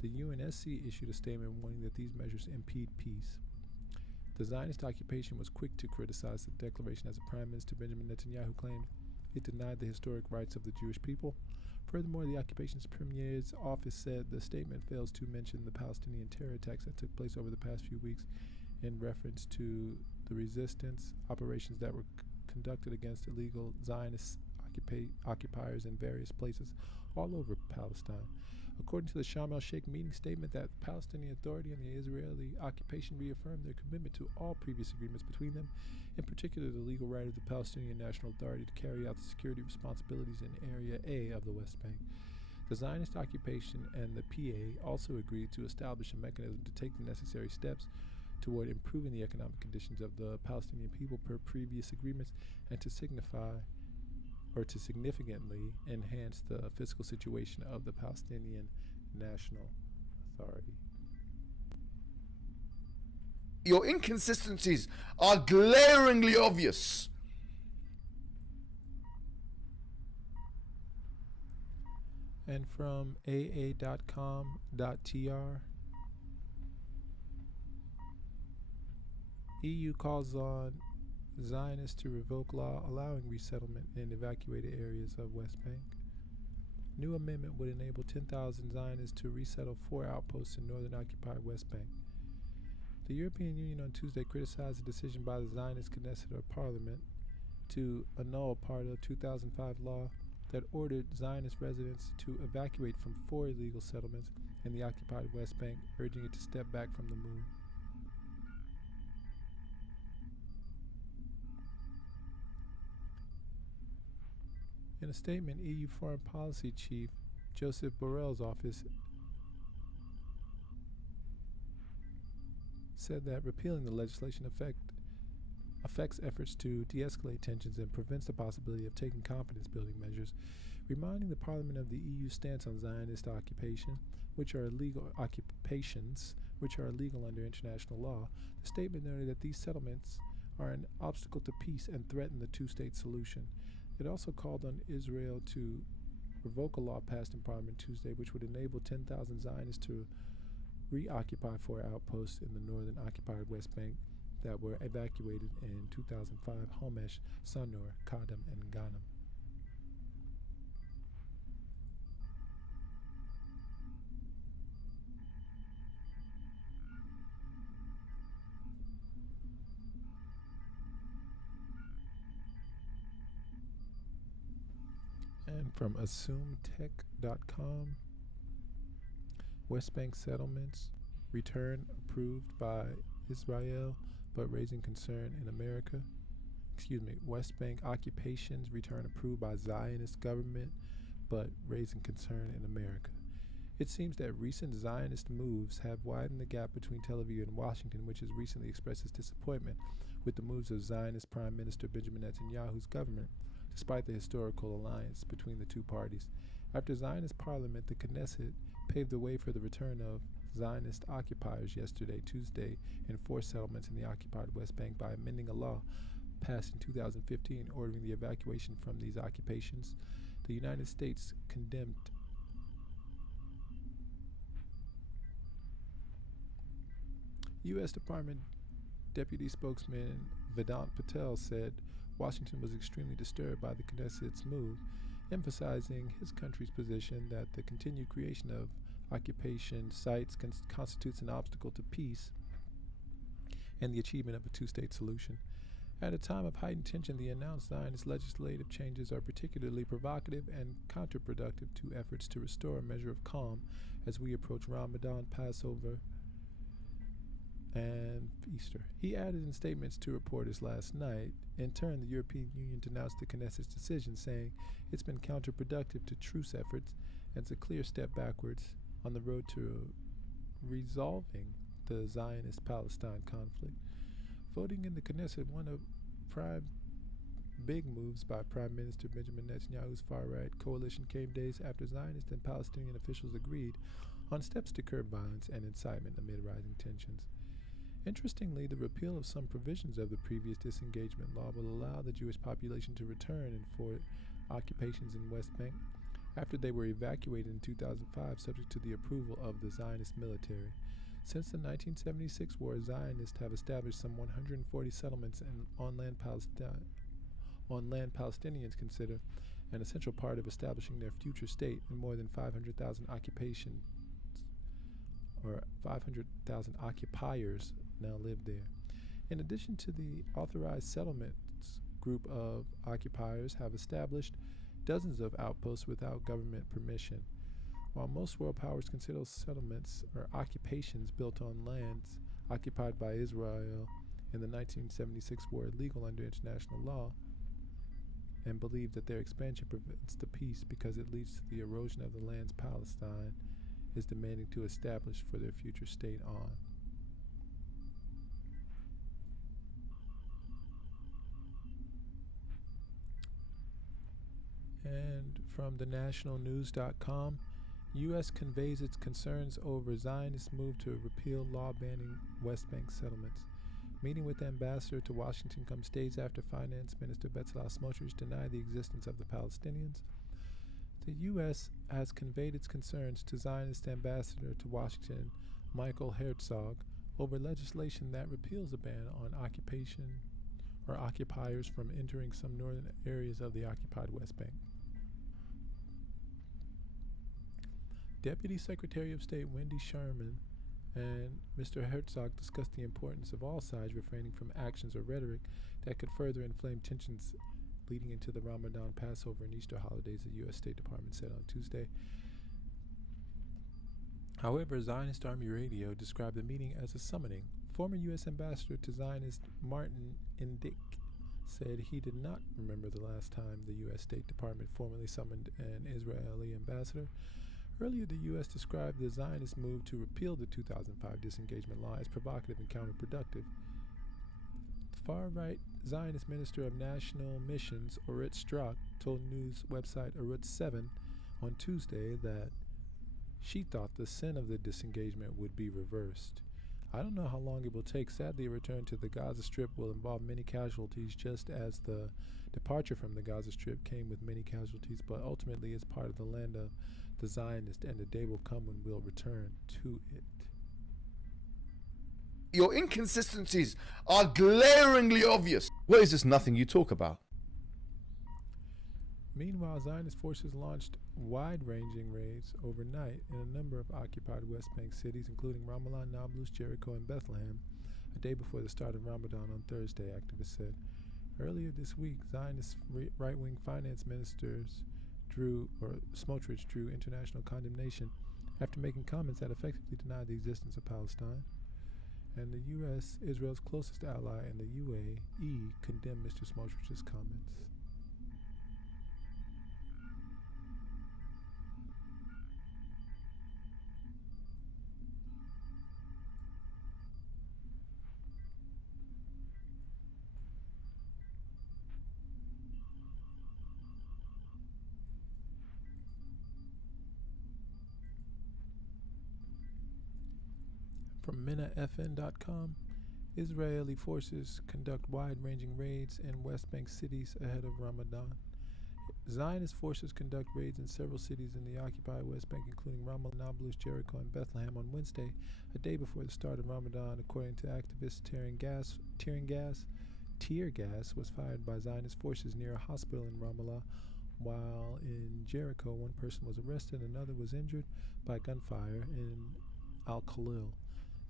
The UNSC issued a statement warning that these measures impede peace. The Zionist occupation was quick to criticize the declaration as Prime Minister Benjamin Netanyahu claimed it denied the historic rights of the Jewish people. Furthermore, the occupation's premier's office said the statement fails to mention the Palestinian terror attacks that took place over the past few weeks in reference to the resistance operations that were conducted against illegal Zionist occupiers in various places all over Palestine. According to the Sharm el-Sheikh meeting statement, that the Palestinian Authority and the Israeli occupation reaffirmed their commitment to all previous agreements between them, in particular the legal right of the Palestinian National Authority to carry out the security responsibilities in Area A of the West Bank. The Zionist occupation and the PA also agreed to establish a mechanism to take the necessary steps toward improving the economic conditions of the Palestinian people per previous agreements and to significantly enhance the fiscal situation of the Palestinian National Authority. Your inconsistencies are glaringly obvious. And from aa.com.tr, EU calls on Zionists to revoke law allowing resettlement in evacuated areas of West Bank. New amendment would enable 10,000 Zionists to resettle 4 outposts in northern occupied West Bank. The European Union on Tuesday criticized the decision by the Zionist Knesset or Parliament to annul part of 2005 law that ordered Zionist residents to evacuate from 4 illegal settlements in the occupied West Bank, urging it to step back from the move. In a statement, EU Foreign Policy Chief Joseph Borrell's office said that repealing the legislation affects efforts to de-escalate tensions and prevents the possibility of taking confidence-building measures, reminding the Parliament of the EU's stance on Zionist occupations, which are illegal under international law. The statement noted that these settlements are an obstacle to peace and threaten the two-state solution. It also called on Israel to revoke a law passed in Parliament Tuesday, which would enable 10,000 Zionists to reoccupy 4 outposts in the northern occupied West Bank that were evacuated in 2005: Homesh, Sanur, Kadam, and Ghanem. And from AssumeTech.com, West Bank settlements return approved by Israel but raising concern in America. West Bank occupations return approved by Zionist government but raising concern in America. It seems that recent Zionist moves have widened the gap between Tel Aviv and Washington, which has recently expressed its disappointment with the moves of Zionist Prime Minister Benjamin Netanyahu's government, despite the historical alliance between the two parties. After Zionist parliament, the Knesset paved the way for the return of Zionist occupiers Tuesday, in forced settlements in the occupied West Bank by amending a law passed in 2015 ordering the evacuation from these occupations. The United States condemned U.S. Department Deputy Spokesman Vedant Patel said Washington was extremely disturbed by the Knesset's move, emphasizing his country's position that the continued creation of occupation sites constitutes an obstacle to peace and the achievement of a two-state solution. At a time of heightened tension, the announced Zionist legislative changes are particularly provocative and counterproductive to efforts to restore a measure of calm as we approach Ramadan, Passover, and Easter. He added in statements to reporters last night. In turn, the European Union denounced the Knesset's decision, saying it's been counterproductive to truce efforts and it's a clear step backwards on the road to resolving the Zionist-Palestine conflict. Voting in the Knesset, one of prime big moves by Prime Minister Benjamin Netanyahu's far-right coalition, came days after Zionist and Palestinian officials agreed on steps to curb violence and incitement amid rising tensions. Interestingly, the repeal of some provisions of the previous disengagement law will allow the Jewish population to return in 4 occupations in West Bank after they were evacuated in 2005 subject to the approval of the Zionist military. Since the 1976 war, Zionists have established some 140 settlements on land Palestinians consider an essential part of establishing their future state, and more than 500,000 occupiers now live there. In addition to the authorized settlements, group of occupiers have established dozens of outposts without government permission. While most world powers consider settlements or occupations built on lands occupied by Israel in the 1976 war illegal under international law, and believe that their expansion prevents the peace because it leads to the erosion of the lands Palestine is demanding to establish for their future state on. And from thenationalnews.com, U.S. conveys its concerns over Zionist move to repeal law banning West Bank settlements. Meeting with ambassador to Washington comes days after Finance Minister Bezalel Smotrich denied the existence of the Palestinians. The U.S. has conveyed its concerns to Zionist ambassador to Washington, Michael Herzog, over legislation that repeals a ban on occupation or occupiers from entering some northern areas of the occupied West Bank. Deputy Secretary of State Wendy Sherman and Mr. Herzog discussed the importance of all sides refraining from actions or rhetoric that could further inflame tensions leading into the Ramadan, Passover, and Easter holidays, the U.S. State Department said on Tuesday. However, Zionist Army Radio described the meeting as a summoning. Former U.S. Ambassador to Zionist Martin Indyk said he did not remember the last time the U.S. State Department formally summoned an Israeli ambassador. Earlier, the U.S. described the Zionist move to repeal the 2005 disengagement law as provocative and counterproductive. The far-right Zionist Minister of National Missions, Orit Strak, told news website Arutz 7 on Tuesday that she thought the sin of the disengagement would be reversed. I don't know how long it will take. Sadly, a return to the Gaza Strip will involve many casualties, just as the departure from the Gaza Strip came with many casualties, but ultimately it's part of the land of the Zionist, and the day will come when we'll return to it. Your inconsistencies are glaringly obvious. What is this nothing you talk about? Meanwhile, Zionist forces launched wide-ranging raids overnight in a number of occupied West Bank cities, including Ramallah, Nablus, Jericho, and Bethlehem, a day before the start of Ramadan on Thursday, activists said. Earlier this week, Zionist right-wing finance ministers Smotrich drew international condemnation after making comments that effectively denied the existence of Palestine. And the U.S., Israel's closest ally, and the UAE condemned Mr. Smotrich's comments. From MENAFN.com, Israeli forces conduct wide-ranging raids in West Bank cities ahead of Ramadan. Zionist forces conduct raids in several cities in the occupied West Bank, including Ramallah, Nablus, Jericho, and Bethlehem on Wednesday, a day before the start of Ramadan, according to activists. Tear gas was fired by Zionist forces near a hospital in Ramallah, while in Jericho, one person was arrested and another was injured by gunfire in Al-Khalil.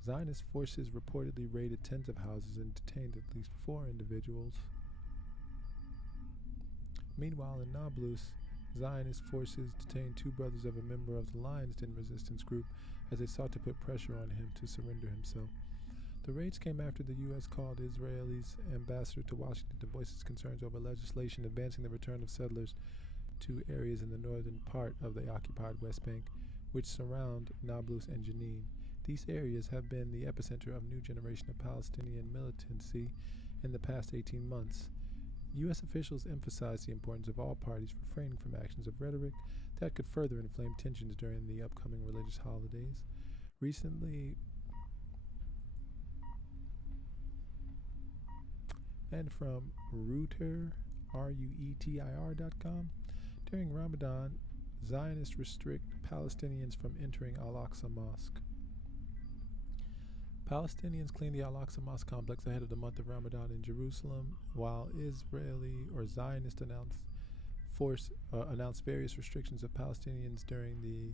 Zionist forces reportedly raided tens of houses and detained at least 4 individuals. Meanwhile, in Nablus, Zionist forces detained 2 brothers of a member of the Lion's Den resistance group as they sought to put pressure on him to surrender himself. The raids came after the U.S. called Israel's ambassador to Washington to voice its concerns over legislation advancing the return of settlers to areas in the northern part of the occupied West Bank, which surround Nablus and Jenin. These areas have been the epicenter of a new generation of Palestinian militancy in the past 18 months. U.S. officials emphasized the importance of all parties refraining from actions of rhetoric that could further inflame tensions during the upcoming religious holidays. Recently, and from Ruetir.com, during Ramadan, Zionists restrict Palestinians from entering Al-Aqsa Mosque. Palestinians cleaned the Al-Aqsa Mosque complex ahead of the month of Ramadan in Jerusalem, while Israeli or Zionist announced various restrictions of Palestinians during the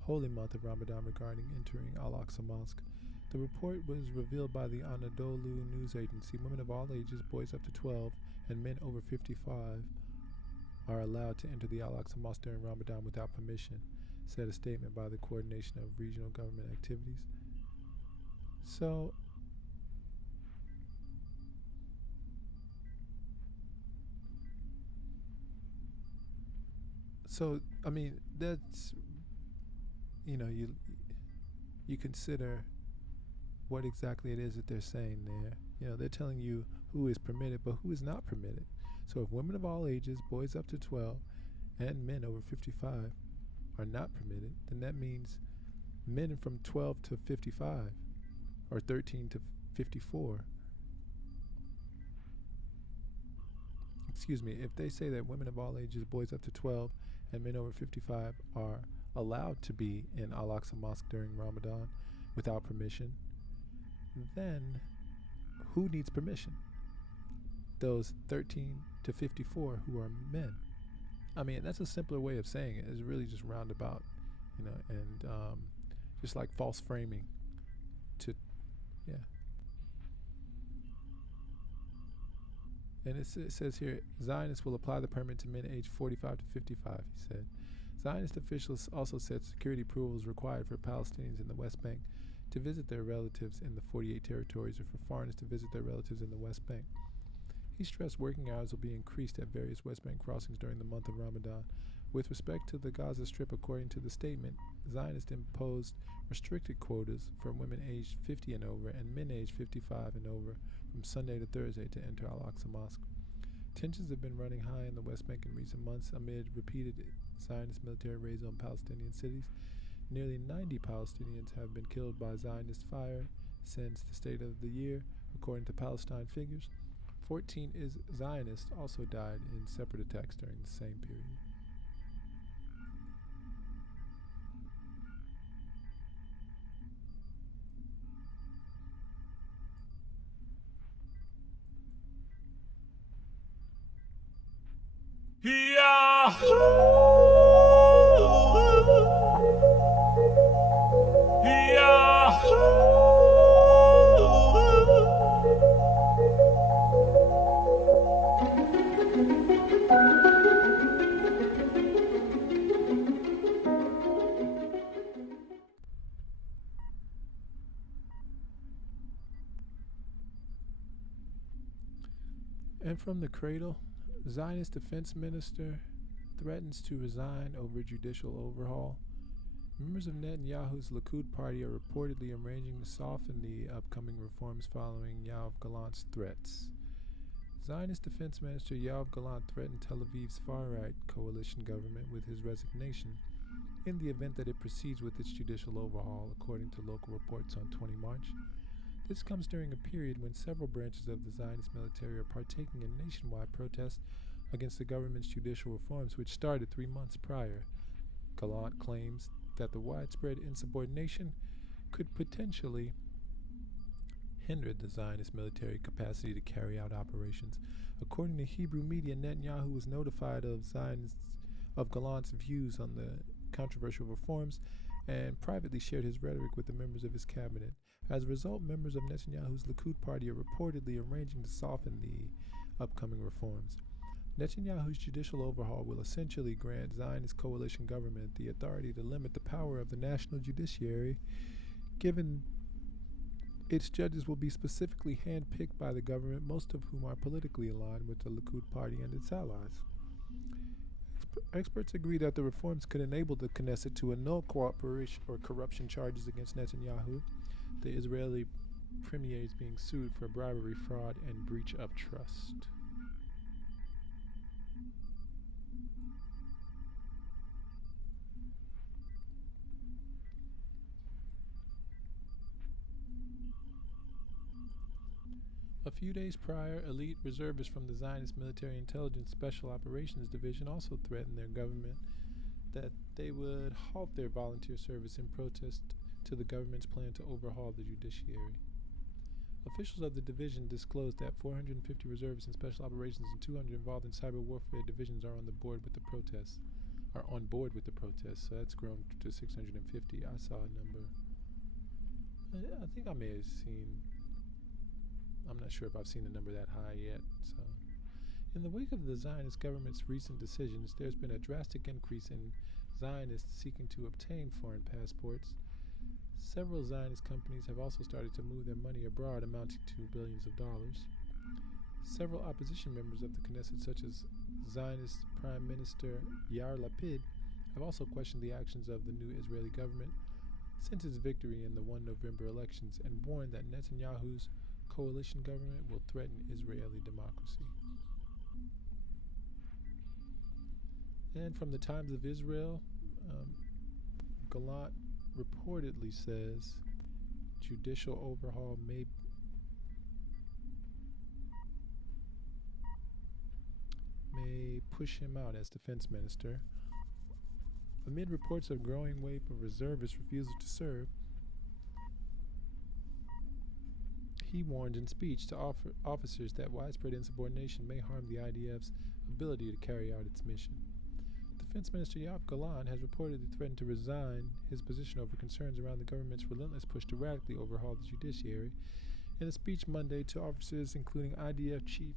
holy month of Ramadan regarding entering Al-Aqsa Mosque. The report was revealed by the Anadolu news agency. Women of all ages, boys up to 12, and men over 55 are allowed to enter the Al-Aqsa Mosque during Ramadan without permission, said a statement by the Coordination of Regional Government Activities. So, I mean, that's, you consider what exactly it is that they're saying there. They're telling you who is permitted, but who is not permitted. So if women of all ages, boys up to 12, and men over 55 are not permitted, then that means men from 12 to 55 or 13 to 54. Excuse me, if they say that women of all ages, boys up to 12, and men over 55 are allowed to be in Al-Aqsa Mosque during Ramadan without permission, then who needs permission? Those 13 to 54 who are men. I mean, that's a simpler way of saying it. It's really just roundabout, and just like false framing to, yeah. And it says here, Zionists will apply the permit to men aged 45 to 55, he said. Zionist officials also said security approval is required for Palestinians in the West Bank to visit their relatives in the 48 territories or for foreigners to visit their relatives in the West Bank. He stressed working hours will be increased at various West Bank crossings during the month of Ramadan. With respect to the Gaza Strip, according to the statement, Zionists imposed restricted quotas for women aged 50 and over and men aged 55 and over from Sunday to Thursday to enter Al-Aqsa Mosque. Tensions have been running high in the West Bank in recent months amid repeated Zionist military raids on Palestinian cities. Nearly 90 Palestinians have been killed by Zionist fire since the State of the Year, according to Palestine figures. 14 Zionists also died in separate attacks during the same period. And from the cradle, Zionist defense minister threatens to resign over judicial overhaul. Members of Netanyahu's Likud party are reportedly arranging to soften the upcoming reforms following Yoav Gallant's threats. Zionist defense minister Yoav Gallant threatened Tel Aviv's far-right coalition government with his resignation in the event that it proceeds with its judicial overhaul, according to local reports on 20 March. This comes during a period when several branches of the Zionist military are partaking in nationwide protests against the government's judicial reforms, which started 3 months prior. Gallant claims that the widespread insubordination could potentially hinder the Zionist military capacity to carry out operations. According to Hebrew media, Netanyahu was notified of Gallant's views on the controversial reforms and privately shared his rhetoric with the members of his cabinet. As a result, members of Netanyahu's Likud party are reportedly arranging to soften the upcoming reforms. Netanyahu's judicial overhaul will essentially grant Zionist coalition government the authority to limit the power of the national judiciary, given its judges will be specifically handpicked by the government, most of whom are politically aligned with the Likud party and its allies. Experts agree that the reforms could enable the Knesset to annul cooperation or corruption charges against Netanyahu. The Israeli premier is being sued for bribery, fraud, and breach of trust. A few days prior, elite reservists from the Zionist Military Intelligence Special Operations Division also threatened their government that they would halt their volunteer service in protest to the government's plan to overhaul the judiciary. Officials of the division disclosed that 450 reservists in special operations and 200 involved in cyber warfare divisions are on board with the protests. So that's grown to 650. I saw a number. I think I may have seen. I'm not sure if I've seen a number that high yet. So, in the wake of the Zionist government's recent decisions, there's been a drastic increase in Zionists seeking to obtain foreign passports. Several Zionist companies have also started to move their money abroad, amounting to billions of dollars. Several opposition members of the Knesset, such as Zionist Prime Minister Yair Lapid, have also questioned the actions of the new Israeli government since its victory in the 1 November elections and warned that Netanyahu's coalition government will threaten Israeli democracy. And from the Times of Israel, Gallant reportedly says judicial overhaul may push him out as defense minister. Amid reports of growing wave of reservists' refusal to serve, he warned in speech to officers that widespread insubordination may harm the IDF's ability to carry out its mission. Defense Minister Yoav Gallant has reportedly threatened to resign his position over concerns around the government's relentless push to radically overhaul the judiciary. In a speech Monday to officers including IDF Chief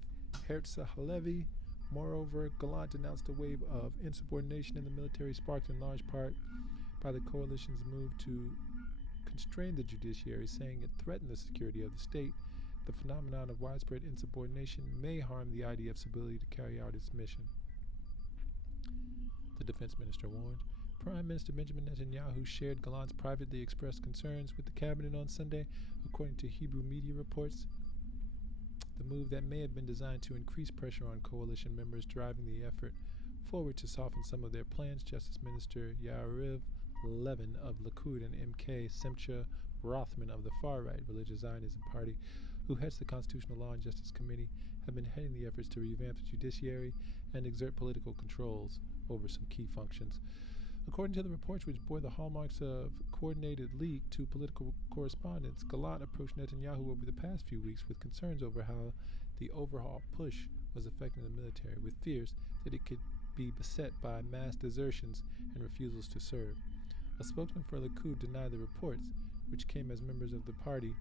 Herzl Halevi, moreover, Gallant announced a wave of insubordination in the military sparked in large part by the coalition's move to constrain the judiciary, saying it threatened the security of the state. the phenomenon of widespread insubordination may harm the IDF's ability to carry out its mission. The defense minister warned. Prime Minister Benjamin Netanyahu shared Gallant's privately expressed concerns with the cabinet on Sunday, according to Hebrew media reports. The move that may have been designed to increase pressure on coalition members driving the effort forward to soften some of their plans, Justice Minister Yariv Levin of Likud and MK Simcha Rothman of the far-right religious Zionism party, who heads the Constitutional Law and Justice Committee, have been heading the efforts to revamp the judiciary and exert political controls over some key functions. According to the reports, which bore the hallmarks of coordinated leak to political correspondence, Gallant approached Netanyahu over the past few weeks with concerns over how the overhaul push was affecting the military, with fears that it could be beset by mass desertions and refusals to serve. A spokesman for Likud denied the reports, which came as members of the party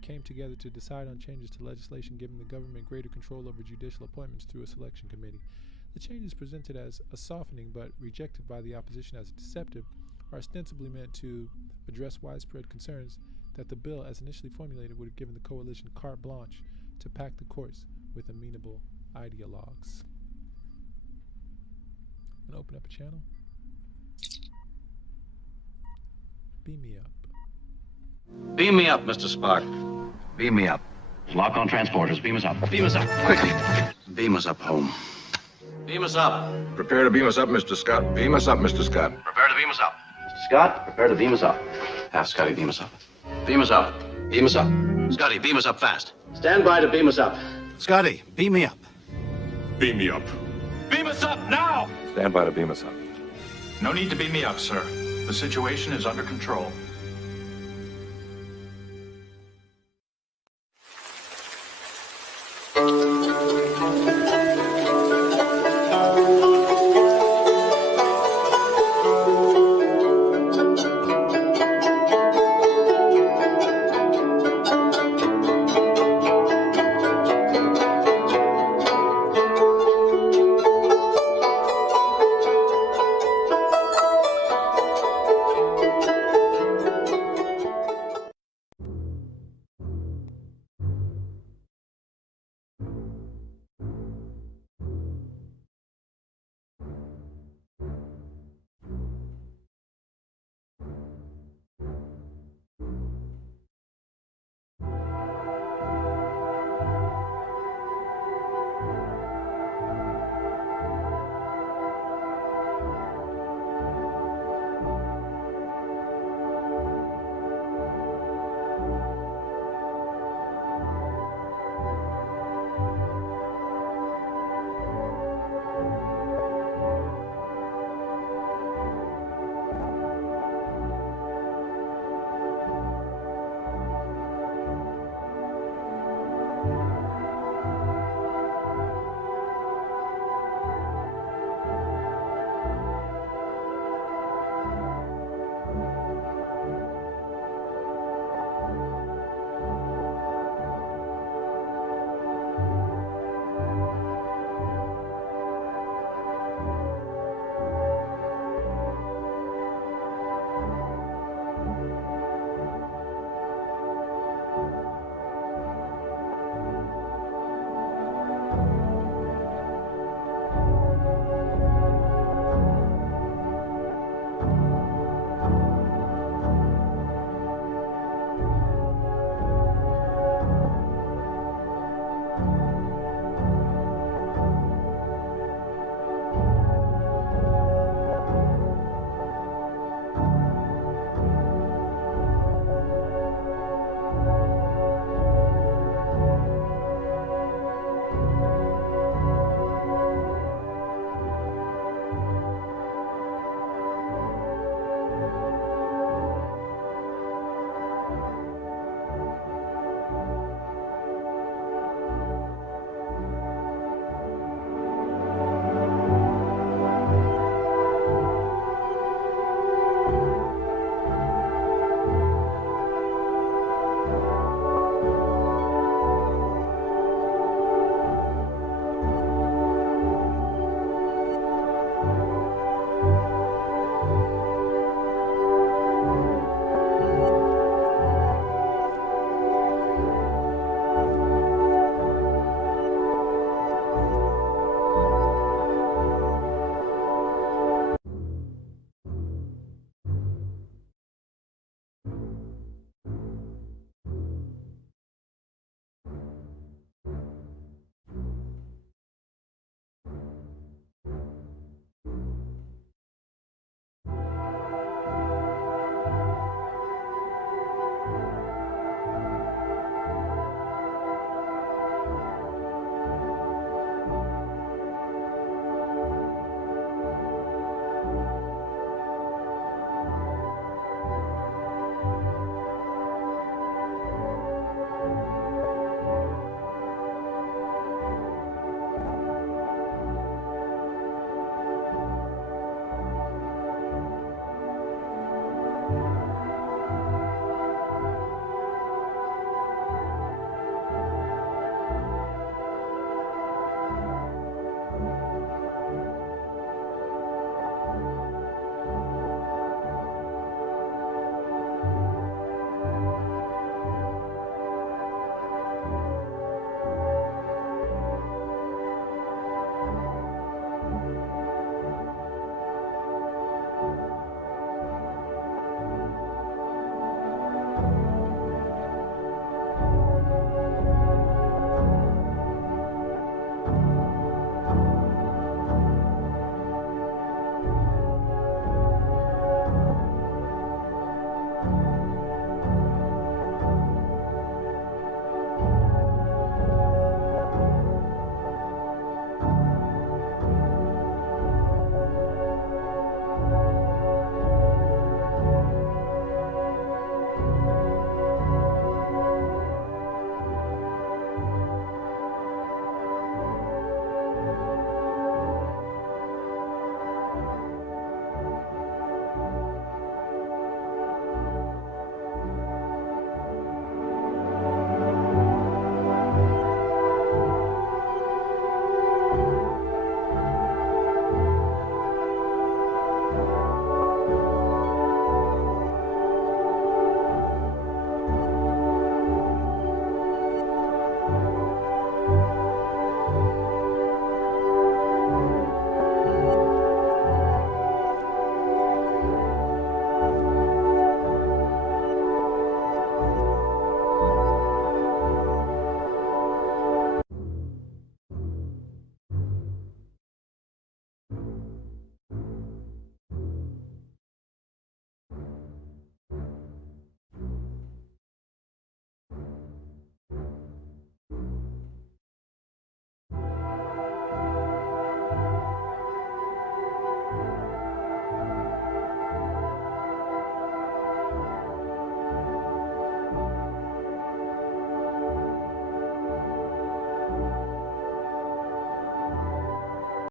came together to decide on changes to legislation giving the government greater control over judicial appointments through a selection committee. The changes presented as a softening but rejected by the opposition as deceptive are ostensibly meant to address widespread concerns that the bill, as initially formulated, would have given the coalition carte blanche to pack the courts with amenable ideologues. I'm going to open up a channel. Beam me up. Beam me up, Mr. Spark. Beam me up. Lock on transporters. Beam us up. Beam us up, quickly. Beam us up home. Beam us up. Prepare to beam us up, Mr. Scott. Beam us up, Mr. Scott. Prepare to beam us up. Mr. Scott, prepare to beam us up. Have Scotty beam us up. Beam us up. Beam us up. Scotty, beam us up fast. Stand by to beam us up. Scotty, beam me up. Beam me up. Beam us up now! Stand by to beam us up. No need to beam me up, sir. The situation is under control.